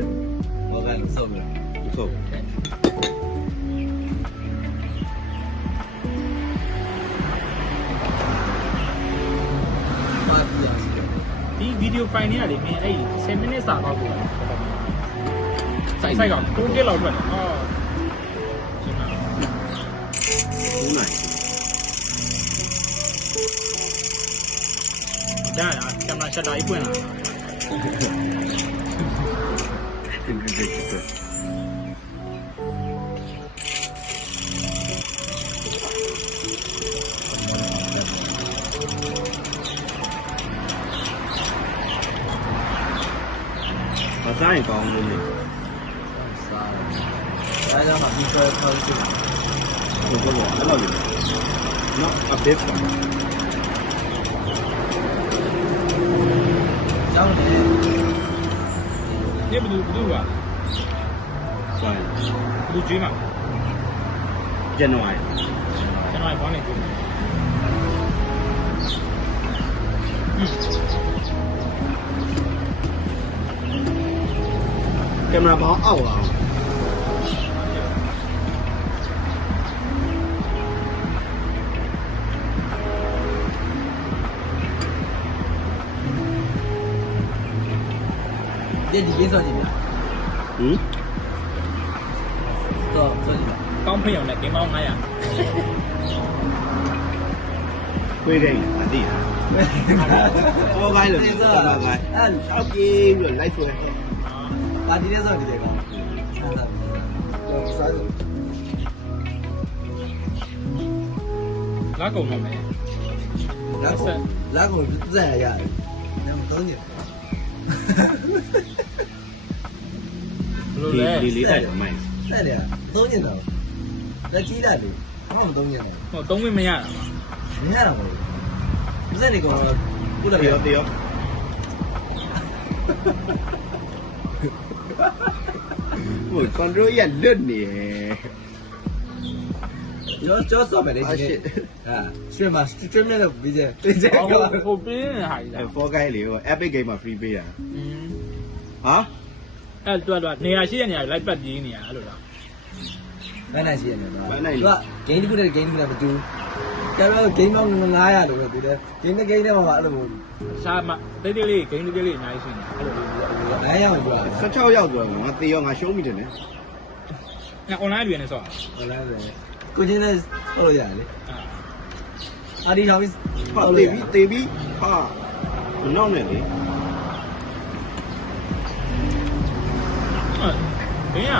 了，我感觉受不了。不错。ဒီဗီဒီယိုဖိုင်တွေကလေမင်းအဲ့10မိနစ်စာတော့ကိုစိုက်က9ကလောက်ထွက်တယ်အော်ရှင်းပါ9နိုင်ဒါကကင်မရာရှတ်တာကြီးပွင့်လာ我စားရင်ကောင်းလို့လေစားဒါကြောင့်မှဒီတော့ခေါင်းရှိတယ်ဘယ်လိုလဲအဲ့လိုလေနော် update ပါကျောင်းလေဒီဘယ်သူပါဆိုရင်လူကြီးမှာ January ဘောင်းနေပြီကင်မရာဘောင်းအောက်လာဒီဒီကိစ္စကြီးများတော့ဆိုကြည့် ကောင်းဖိအောင်နဲ့ဂိမ်းပေါင်း900ခွေးတိုင်းမသိဘူးဘောကိုင်းလို့ဘောကိုင်းအဲ့ရှောက်ပြေးပြီးတော့လိုက်ဆွဲဒါဒီနေ့ဆိုဒီလေကောင်းစားတယ် လာကုန်မှာမယ် လာကုန်ပြတ်ရတယ်ညမသုံးညဘလို့လဲဒီလေးတိုက်တော့မိုင်းတဲ့တယ်သုံးညတော့လက်ကြီးတယ်လို့ဘာမှမသုံးညတော့ ဟိုသုံးမရတာပါမရတော့ဘူးပြဿနာကောကုလတရောဟို control ရလွတ်နေကျော်စောမယ်လေဒီနေ့ဟာစထရီမှာစထရီမ်နဲ့ပြီးကြဟိုပြင်းနေဟာကြီးလား ဘောကိုင်းလေဟို epic game မှာ free ပေးတာဟာအဲ့တွတ်နေရာရှိတဲ့နေရာလိုက်ပတ်ပြေးနေရအဲ့လိုလားဘယ်နဲ့ရှိရလဲတော့သူကဂိမ်းတစ်ခုနဲ့ဂိမ်းတစ်ခုနဲ့မတူကျတော့ဂိမ်းပေါင်း900လို့ပဲသူတယ်ဂိမ်းတစ်ဂိမ်းနဲ့မှာအဲ့လိုရှာမတိတ်တိတ်လေးဂိမ်းတိတ်လေးအများကြီးရှိနေအဲ့လို900ရောက်ပြော16ရောက်ဆိုတော့ငါတေရောငါရှုံးမိတယ်နဲ့ငါ online ပြန်နေဆော့ online ပဲကိုချင်းနဲ့ဆော့လို့ရတယ်လေအာဒီထောင်ပြီးဟာတေပြီးဟာမနောက်နဲ့လေဘင်းရ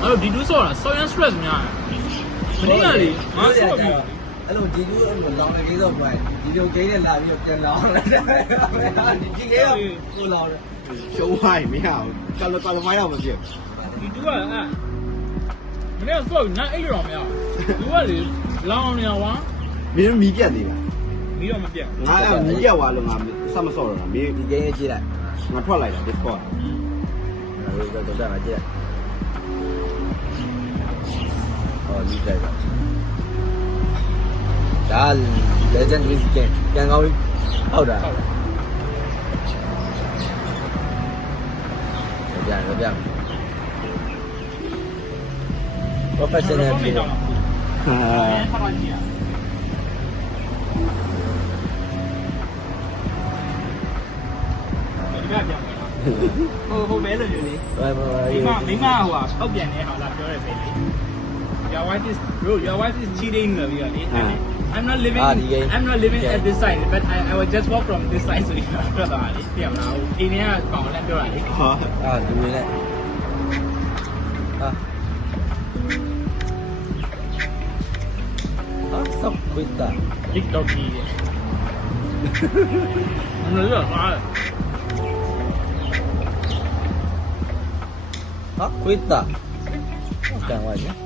အဲ့လိုဒီတူးဆော့တာဆော့ရန် stress များမနေ့ကလေငါဆော့ပြီးအဲ့လိုဒီလိုလောင်နေကိစ္စပေါ့ဒီလိုကိန်းနဲ့လာပြီးတော့ပြန်လောင်လိုက်တယ်ဒီကိန်းကကိုလောင်တယ်ရှုံးသွားရင်မရဘူးကလမိုင်းတော့မပြည့်ဒီတူကအဲ့မနေ့ကဆော့နားအိတ်ရောမရဘူးကလေလောင်နေရောမင်းမီးပြတ်သေးလားမီးတော့မပြတ်ငါအဲ့မီးပြတ်သွားလို့ငါဆက်မဆော့တော့မင်းဒီကိန်းရေးကြည့်လိုက်ငါထွက်လိုက်တာ Discord ငါတို့တော့တက်မှာကြည့်ဟောဒီကြိုက်ပါဒါ legend risk game ပြန်ကောင်းပြီဟုတ်တာပြ professional ပြီဟာဟာကြီးဟိုမဲလို့လေမိမဟိုဟာပောက်ပြန်နေဟောလာပြောရဲစိတ်လေး Your wife is bro your wife is cheating လို့ပြောလေ I'm not living at this side but I was just walk from this side ဆိုပြီးပြောတာလေပြောတာဟိုအိမ်ထဲကကောင်လည်းပြောတာလေဟာဒီလိုနဲ့ဆော့ခွစ်တာ TikTok ကြီးတယ်ဘယ်လိုလဲဟာခွစ်တာကန်ဝိုင်းနော်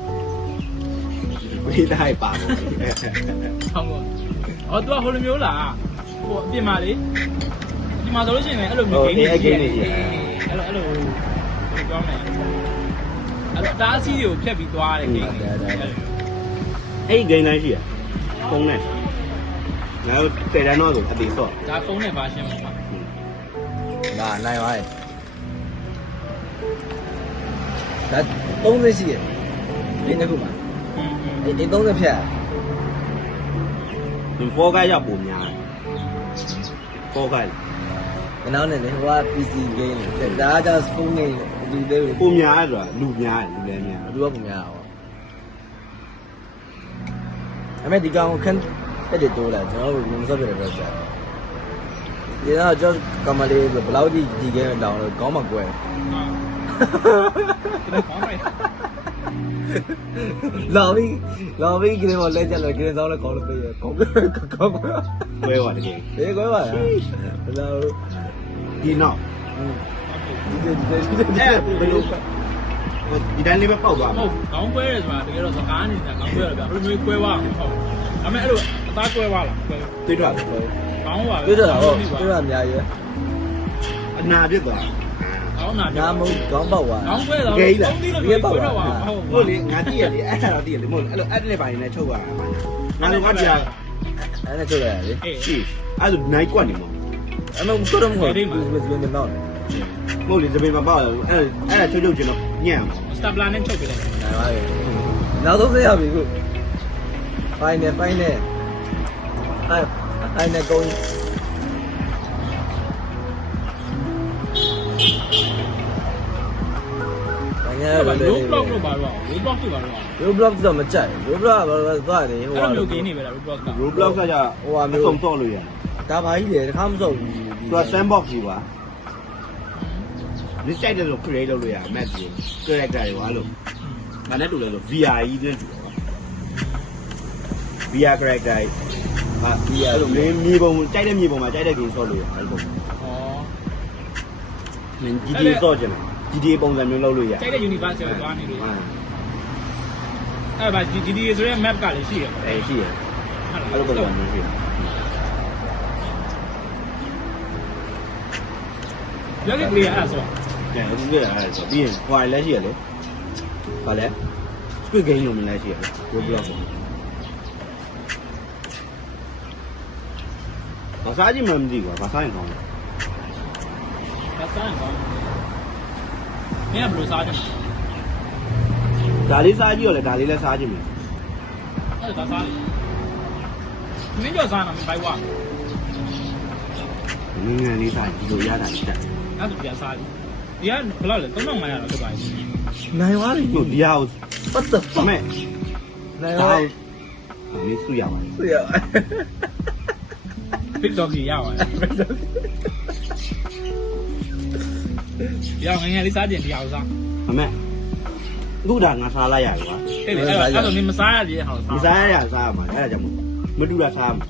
ဝေးတိုင်းပါဘူးဟောင်းအော်သူကဟိုလိုမျိုးလားဟိုအပြင်မှာလေဒီမှာဆိုလို့ရှိရင်အဲ့လိုမျိုးဂိမ်းတွေကြီးတယ်အဲ့လိုပြောမယ်အဲ့တားစီးတွေကိုဖြတ်ပြီးသွားတယ်ဂိမ်းတွေအဲ့ဂိမ်းတိုင်းရှိရဖုန်းနဲ့ငါတို့တည်တန်းတော့ဆိုအသေးဆော့ဒါဖုန်းနဲ့ version ပါဒါနိုင်ပါရဲ့ ဒါ30ရှိတယ်ဒီနှစ်ခုမှာဒီ30ဖြတ် ဒီ4ကိုင်းရောက်ပုံများ4ကိုင်း နောက်နဲ့လေဟိုက PC game ဒါကကြောင့် phone နဲ့ဒီသေးဘူး ပုံများဆိုတာလူများလူလည်းများ လူကပုံများတာပေါ့အမေဒီကောင်ခန်းတက်တယ်တိုးလာကျွန်တော်တို့လုံးစောပြတယ်ပဲကြာဒီတော့ကျွန်တော်ကမလေးဘယ်လောက်ဒီ game တောင်းလို့ကောင်းမှကွယ်လာပြီးကလေးမလဲကြလို့ကလေးဆောင်လဲကောင်းလို့ပေးရကောင်းကွဲသွားတကယ် ဘေးကွဲပါလားဘယ်လို ဒီနောက် ဒီဘယ်လိုဒီတိုင်းလေးပဲပေါက်သွားမှာ ဟုတ်ခေါင်းကွဲတယ်ဆိုတာတကယ်တော့စကားနေတာခေါင်းကွဲတယ်ဗျာဘယ်လိုကွဲသွားဟုတ်ဒါပေမဲ့အဲ့လိုအသားကွဲသွားလားတွေးတော့ ခေါင်းပါ တွေ့တော့ဟုတ်တွေ့ရအများကြီး အနာပြစ်သွား ခေါင်းနာ နာမုံခေါင်းပေါက်သွား ခေါင်းကွဲတော့ဟုတ်လေငါကြည့်ရလေအဲ့ဒါတော့ကြည့်ရလေမဟုတ်အဲ့လိုအဲ့နဲ့ပိုင်းနဲ့ချုပ်သွားတာငါလည်းငါပြအဲ့နဲ့ချုပ်ရလေ ရှိအဲ့လိုနိုင်ကွက်နေမှာ အဲ့တော့ကတော့မဟုတ်ဘူးဘယ်တော့မဟုတ်လေသပင်မပေါက်ဘူးအဲ့ဒါချုပ်ကျွန်တော်ညံ့ စတပလာနဲ့ချုပ်ပြလိုက် နိုင်ပါပြီနောက်ဆုံးဆက်ရပြီခုဖိုင်နယ်အဲ့နဲ့ကုန်Roblox လို့ပါတော့ Roblox လို့ပါတော့ Roblox တော့မကြိုက် Roblox ကသွားတယ်ဟို အဲ့လို game နေပဲလား Roblox က Roblox ကကြဟိုဟာမျိုးစုံတော့လို့ရ ဒါဘာကြီးလဲတခါမစုံဘူး သူက sandbox ကြီးပါဒီဆိုင်တယ်လို့ create လုပ်လို့ရ map ကြီး character တွေဟာလို့ငါနဲ့တူလဲလို့ VR ကြီးတွင်းတူပါ VR character ဟာ VR လို့မြေပုံကြိုက်တဲ့မြေပုံမှာကြိုက်တဲ့ game ဆော့လို့ရအဲ့လိုဩမင်း GTA ဆော့ကြတယ်GTA ပုံစံမျိုးလုပ်လို့ရ ကြိုက်တဲ့ universe ကိုသွားနေလို့အဲ့ဒါ GTA ဆိုတဲ့ map ကလည်းရှိတယ်ရှိရအဲ့လိုပုံစံမျိုးရှိတယ်ရခဲ့ပြီအဲ့ဆိုကဲအခုကအဲ့ဆိုပြီးရင်ဟိုလည်းရှိရလေဘာလဲ Squid Game လို့မလဲရှိရလေ Roblox ဘာစားကြည့်မှမသိဘူးဘာစားရင်ကောင်းလဲ ဘာစားရင်ကောင်းမင်းကဘယ်လိုစားကြလဲဒါလေးစားကြည့်ရလေဒါလေးလည်းစားကြည့်မယ်အဲ့ဒါစားလေမင်းကြောက်စားတာမင်းဘိုက်ဝါငင်းငယ်လေးစားကြည့်လို့ရတာတက်အဲ့ဒါပြန်စားလေဒီကဘယ်လောက်လဲ3500လောက်ဖြစ်ပါ့နိုင်သွားပြီ ဒီဟာပတ်သက်ပါမယ်နိုင်သွားမင်းစုရပါစုရ TikTok ကြီးရပါတယ်ဒီငယ်လေးစားကြင်ဒီအောင်စားအမေအခုဒါငါစားလိုက်ရပြီကွာအဲ့ဒါမင်းမစားရသေးတဲ့ဟာမစားရစားရမှာအဲ့ဒါကြောင့်မတူတာစားမှာ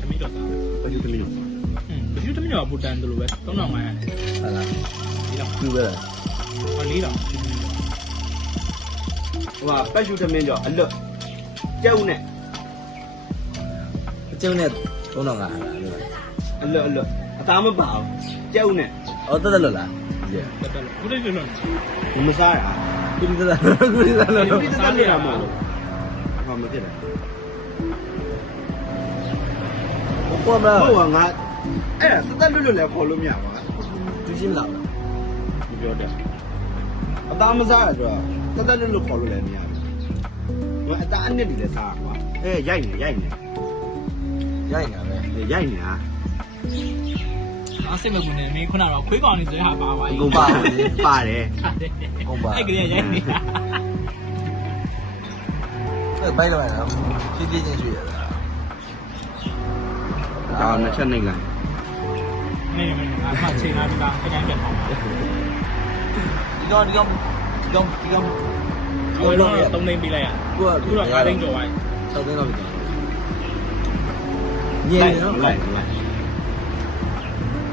သမီးတော့စားဘာလို့သမီးတော့ဘယ်လိုသမီးတော့ပူတန်တယ်လို့ပဲ3500နဲ့ဟာလားဒီတော့သူ့ပဲဟော4000ဟိုကပတ်ရှူသမင်းကြောအလွတ်ကျုံနဲ့ကျုံနဲ့3500လားအလွတ်အသားမပါဘူးကျုံနဲ့အော်တက်လို့လားတက်လို့ဘုဒ္ဓကျွန်းမစားရခုဒီစားလို့စားရမှာလို့ဟာမဖြစ်တယ်ဘောမလားဟိုကငါအဲ့ဒါတက်လွတ်လည်းခေါ်လို့မရပါဘူးသူရှင်းလာမပြောတယ်အသားမစားရတော့တက်လွတ်ခေါ်လို့လည်းမရဘူးအသားအနစ်တွေလည်းစားကွာရိုက်နေပဲရိုက်နေတာအစစ်မကူနေမင်းခုနကတော့ခွေးကောင်နေဆိုတဲ့ဟာပါပါကိုပါတယ်ဟုတ်ပါအဲ့ကလေးရိုက်နေတာအဲ့ဘိုင်းလိုက်လားဖြည်းဖြည်းချင်းရွှေ့ရတာဒါနှစ်ချက်နှိပ်လိုက်မင်းအမှချိန်လာတာအကျန်းပြတ်သွားဒီတော့တော့3သိန်းပေးလိုက်ရခုတော့5သိန်းကျော်သွား6သိန်းလောက်ပြီညင်နော်လိုက်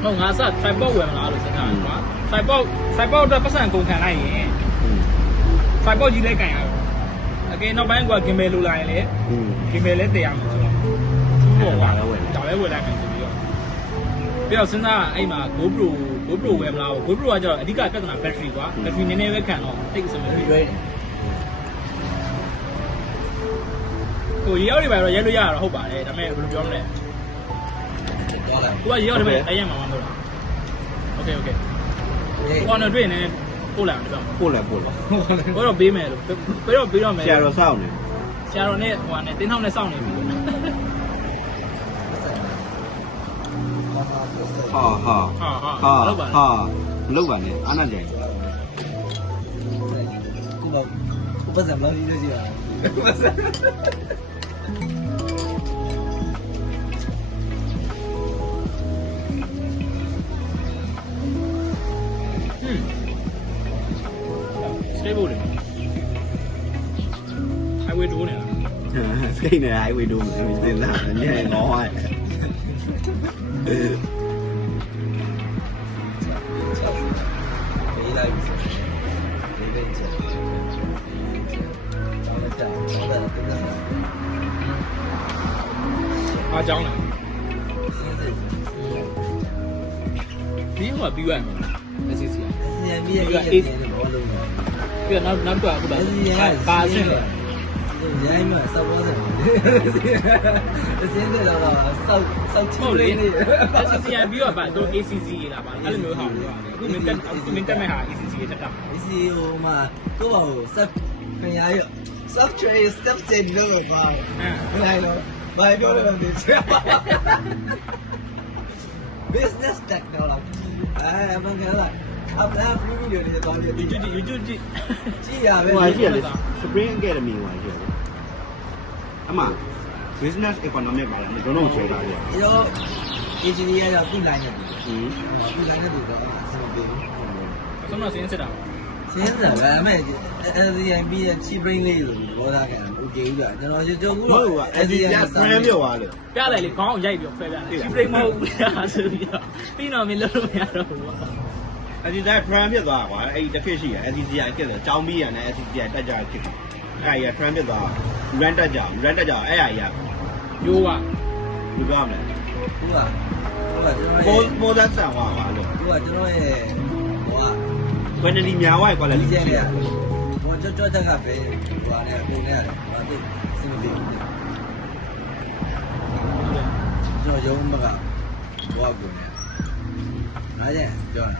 ဟုတ်ငါစဖိုက်ပေါက်ဝယ်မလားလို့စဉ်းစားတယ်ကွာဖိုက်ပေါက်အတွက်ပတ်စံကုန်ခံလိုက်ရင်ဖိုက်ပေါက်ကြီးလည်းကန်ရတော့အကယ်နောက်ပိုင်းကဂင်မဲလိုလာရင်လေဂင်မဲလည်းတည်ရမှာဆိုတော့သူ့ဘောကဒါပဲဝယ်လိုက်မယ်ဆိုပြီးတော့စဉ်းစားအဲ့မှာ GoPro ဝယ်မလား GoPro ကကျတော့အဓိကပြဿနာ battery ကွာ battery နည်းနည်းပဲခံတော့တိတ်အဆင်မပြေဘူးဟိုရောက်နေပါတော့ရဲလို့ရတာဟုတ်ပါတယ်ဒါပေမဲ့ဘယ်လိုပြောမလဲသွားလိုက်သူကရောက်တယ်ပဲအဲ့ရမှာမဟုတ်လားโอเคဟိုကတော့တွေ့နေ ပို့လာတယ် ပို့လဲပို့လဲ ဘယ်တော့ပေးမယ်လို့ဘယ်တော့ပေးတော့မယ် ဆရာတော်စောင့်နေ ဆရာတော်နဲ့ဟိုကနေတင်းထောင်းနဲ့စောင့်နေပြီ ဟာဟာလောက်ပါ ဟာလောက်ပါနဲ့အားနာကြိုင် ကိုပတ်စံမလို့ရည်ရည် stable တယ် highway တိုးနေလား စကိတ်နေအိုင်ဝေးတို့မသိလားညနေငေါဟိုင်း ပေးလိုက်ပြီလေးပဲချက်ကျောင်းလက်ချက်ကျောင်းလက်တက်တယ် အားကြောင်းလားပြီးမှပြီးရမှာ SCC စီယန်ပြီးရဲ့အေးတယ်ဘောလုံးက ပြီးတော့နောက်တော့အခုပါပါအဆင်းလေ ရိုင်းမှာစောက်သွားတယ်အစင်းတယ်တော့စောက်ချစ်လေးနေ SCC ပြီးတော့ပါတော့ ACC လာပါအဲ့လိုမျိုးဟာလို့အခုမင်းတက်မဲ့ဟာ ACC တက်တာ ဒီစီဟိုမှာကိုယ့်ဘာကိုစက်ခရရ software step 7လို့ပါဘယ်လိုဘာပြောလဲမသိဘူး business technology မင်္ဂလာအပလာ free video တွေတော့ YouTube ကြည့် ကြည့်ရပဲ ဟိုရှိရလေ Spring Academy ဟိုရှိရလေအမ business economic ပါလားမတို့တော့ဆွဲတာလေ ရော engineer ရောက်သူ့ line နဲ့သူ ဟင်း သူ့ line နဲ့သူတော့အဆင်ပြေဘူး ဆုံးတော့စင်းစစ်တာ ရှင်းတယ်ဗျာအမေ SCMP ရဲ့ cheap brain လေးလို့ပြောတာကန်โอเคဦးဗျာကျွန်တော်ကြုံဘူး ဟုတ်ကဲ့အဲ့ဒီပြ friend ပြောသွားလို့ ပြလိုက်လေခေါင်းရိုက်ပြီးဖဲပြတယ်ဒီ break မဟုတ်ဘူးလားဆိုပြီးတော့ပြီးတော့မင်းလုံးလို့မရတော့ဘူး အဲ့ဒီတိုင်း friend ဖြစ်သွားတာကွာအဲ့ဒီတစ်ခစ်ရှိရ SCCI ဖြစ်တယ်ចောင်းပြီးရနဲ့ SCCI တက်ကြဖြစ်တယ်အဲ့ဒီ friend ဖြစ်သွား run တက်ကြအဲ့အရာကြီး ရိုးပါ ဘယ်ပြောမလဲ ဟုတ်လားကျွန်တော်ရဲ့ ပေါ်သက်ဆန်သွားပါလို့ ကျွန်တော်ရဲ့ဟိုက quantity များသွားကွာလေ ဒီကျန်ရဟိုကြောတက်ကပဲဟိုနဲ့ပုံနဲ့ဘာသိစင်ပြီးကျွန်တော်ရုံးမကဘောကုန်နေဒါကြင့်ပြောတာ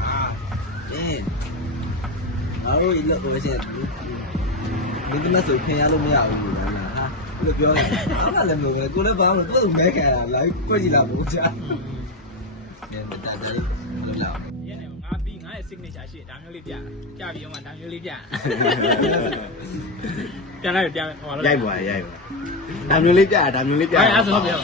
ငါတို့လောက်ကိုရှင်ဒီကနေ့ဆိုခင်ရလို့မရဘူးကွာဟာလို့ပြောတယ်အားလည်းမလို့ပဲကိုလည်းဘာမှမလုပ်သူ့မဲခံတာလိုက်ပြည့်ကြည့်လာဘူးကြာတယ်တာတယ်လို့လာ ရဲနေငါပြီးငါရဲ့ signature ရှိဒါမျိုးလေးပြပြီးတော့မှဒါမျိုးလေးပြပြန်လိုက်ပြန်ဟို ရိုက်ပါဒါမျိုးလေးပြအဲ့ဒါဆိုတော့ပြော